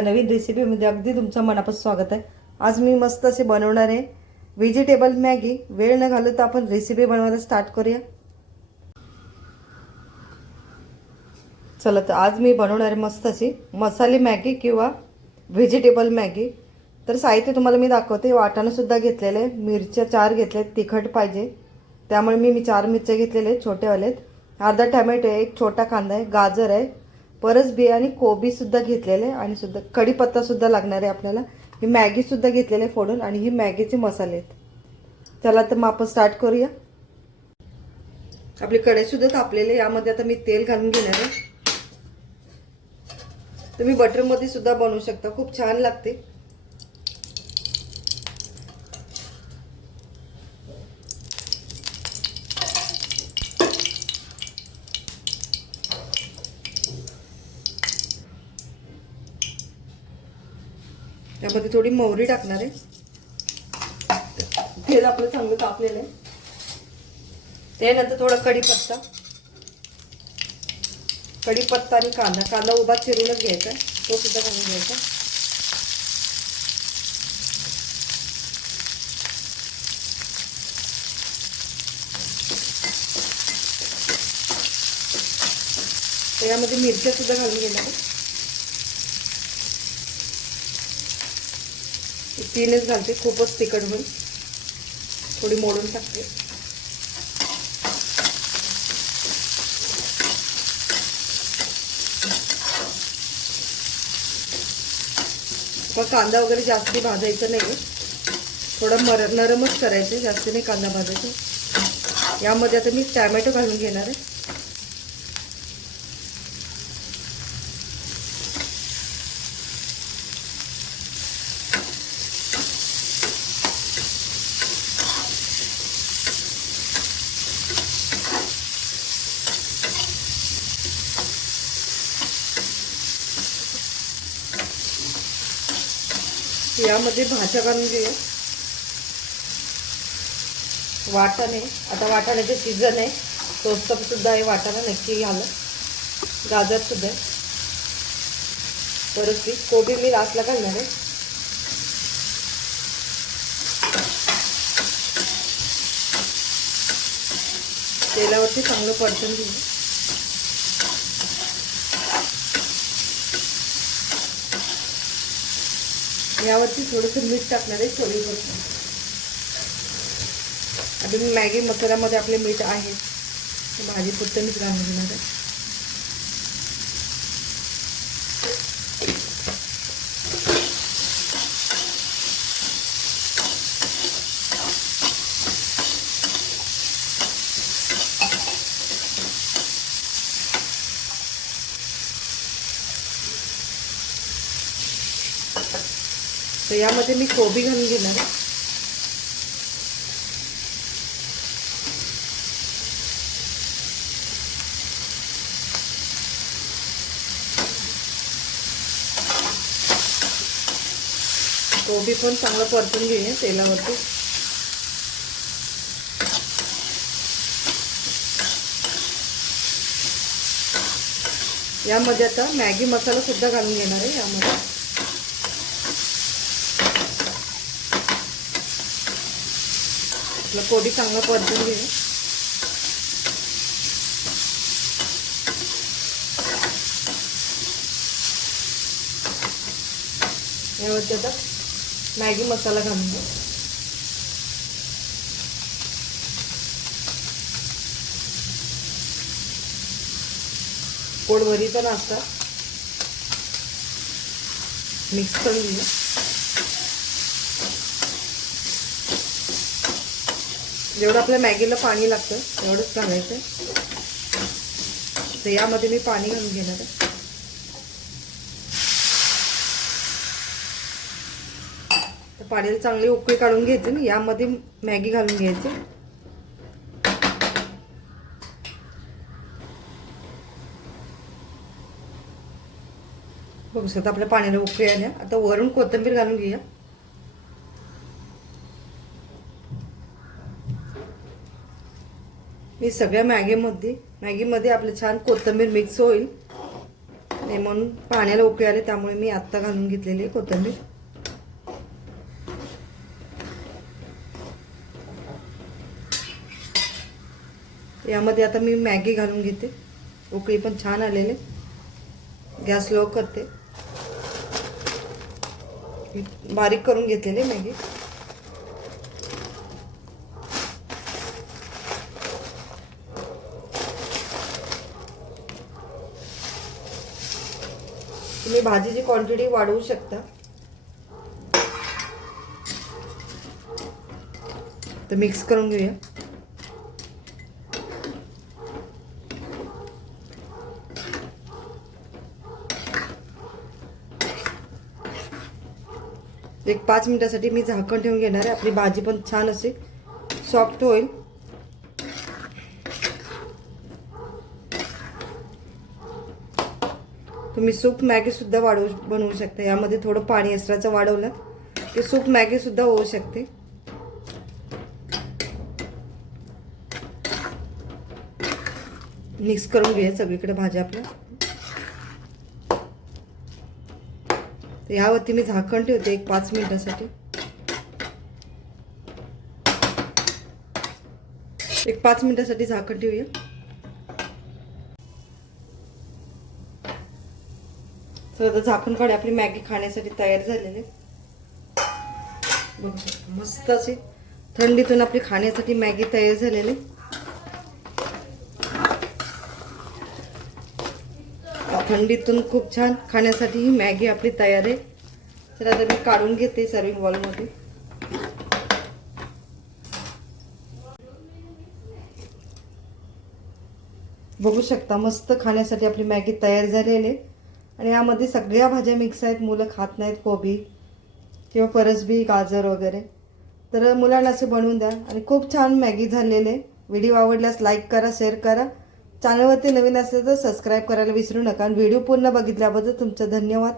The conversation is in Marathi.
एका नवीन रेसिपीमध्ये अगदी तुमचं मनापासून स्वागत आहे। आज मी मस्त असे बनवणार आहे व्हेजिटेबल मॅगी। वेळ न घालवता आपण रेसिपी बनवायला स्टार्ट करूया। चला तर आज मी बनवणार आहे मस्त अशी मसाले मॅगी किंवा व्हेजिटेबल मॅगी। तर साहित्य तुम्हाला मी दाखवते। वाटाणे सुद्धा घेतलेले आहे, मिरच्या 4 घेतल्या, तिखट पाहिजे त्यामुळे मी 4 मिरच्या घेतलेले छोटेवाले, अर्धा टोमॅटो आहे, एक छोटा कांदा आहे, गाजर आहे, परस बी आणि कोबी सुद्धा घेतलेले आणि सुद्धा कढीपत्ता सुद्धा लागणार आहे आपल्याला। ही मॅगी सुद्धा घेतलेले फोडून आणि ही मॅगीचे मसाले आहेत। चला तर मग आपण स्टार्ट करूया। आपली कढई सुद्धा तापलेली, यामध्ये आता मी तेल घालून घेणार आहे। तुम्ही बटर मध्ये सुद्धा बनवू शकता, खूप छान लागते। यामध्ये थोडी मोहरी टाकणार आहे। तेल आपलं चांगलं तापलेलं आहे। त्यानंतर थोडा कढीपत्ता आणि कांदा उभा चिरूनच घ्यायचा, तो सुद्धा घालून घ्यायचा। त्यामध्ये मिरच्या सुद्धा घालून घेणार आहे। 3च घालते, खूपच तिखट होईल, थोडी मोडून टाकते। पण कांदा वगैरे जास्ती भाजायचा नाही, थोडा नरमच करायचं, जास्त नाही कांदा भाजायचा। यामध्ये आता मी टोमॅटो घालून घेणार आहे। यामध्ये भाज्या घालून घेऊया। वाटाणे, आता वाटाण्याचे सीजन आहे, स्वस्त सुद्धा आहे वाटाणा, नक्की घाला। गाजर सुद्धा आहे, परत ती कोबी मी लास्टला घालणार आहे। तेलावरती चांगलं परतून घेऊ। यावरती थोडंसं मीठ टाकणार आहे, थोडी आता मी मॅगी मसाल्यामध्ये आपले मीठ आहे, भाजी पुरतं मीठ घालून घेणार आहे। तर यामध्ये मी कोबी घालून घेणार आहे। कोबी पण चांगलं परतून घेऊया तेलावरती। यामध्ये आता मॅगी मसाला सुद्धा घालून घेणार आहे। यामध्ये आपलं कोबी चांगलं परतून घेऊया। यावरती आता मॅगी मसाला घालून घ्या। पोटभरीचा नाश्ता मिक्स करून घेऊया। जेवढं आपल्या मॅगीला पाणी लागतं तेवढंच घालायचं। तर यामध्ये मी पाणी घालून घेणार आहे। तर पाण्याला चांगली उकळी काढून घ्यायची ना, यामध्ये मॅगी घालून घ्यायची। बघू शकता आपल्या पाण्याला उकळी आल्या। आता वरून कोथिंबीर घालून घेऊया। मी सगळ्या मॅगीमध्ये आपले छान कोथिंबीर मिक्स होईल नाही म्हणून पाण्याला उकळी आले, त्यामुळे मी आत्ता घालून घेतलेली आहे कोथिंबीर. यामध्ये आता मी मॅगी घालून घेते. उकळी पण छान आलेले. गॅस लो करते. बारीक करून घेतलेली मॅगी. तुम्ही भाजीची क्वांटिटी वाढवू शकता. तर मिक्स करून घेऊया. एक 5 मिनिटासाठी मी झाकण ठेवून घेणार आहे. आपली भाजी पण छान असे सॉफ्ट होईल. तुम्ही सूप मॅगी सुद्धा बनवू शकता. यामध्ये थोडं पाणी एक्स्ट्राचं वाढवलं की सूप मॅगी सुद्धा होऊ शकते. मिक्स करून घेऊया सगळीकडे भाज्या आपल्या. यावरती मी झाकण ठेवते एक 5 मिनिटासाठी. एक 5 मिनिटासाठी झाकण ठेवूया. तर आता झाकण काढूया. आपली मॅगी खाण्यासाठी तयार झालेली. बघू शकता मस्त अशी थंडीतून आपली खाण्यासाठी मॅगी तयार झालेली. थंडीतून खूप छान खाण्यासाठी ही मॅगी आपली तयार आहे. तर आता मी काढून घेते सर्विंग बॉलमध्ये. बघू शकता मस्त खाण्यासाठी आपली मॅगी तयार झालेली आहे. आणि यामध्ये सगळ्या भाज्या मिक्स आहेत. मुलं खात नाहीत कोबी किंवा फरसबी, गाजर वगैरे. तर मुलांना असे बनवून द्या. आणि खूप छान मॅगी झालेली आहे. व्हिडिओ आवडल्यास लाईक करा, शेअर करा. चॅनलवरती नवीन असेल तर सबस्क्राईब करायला विसरू नका. आणि व्हिडिओ पूर्ण बघितल्याबद्दल तुमचं धन्यवाद.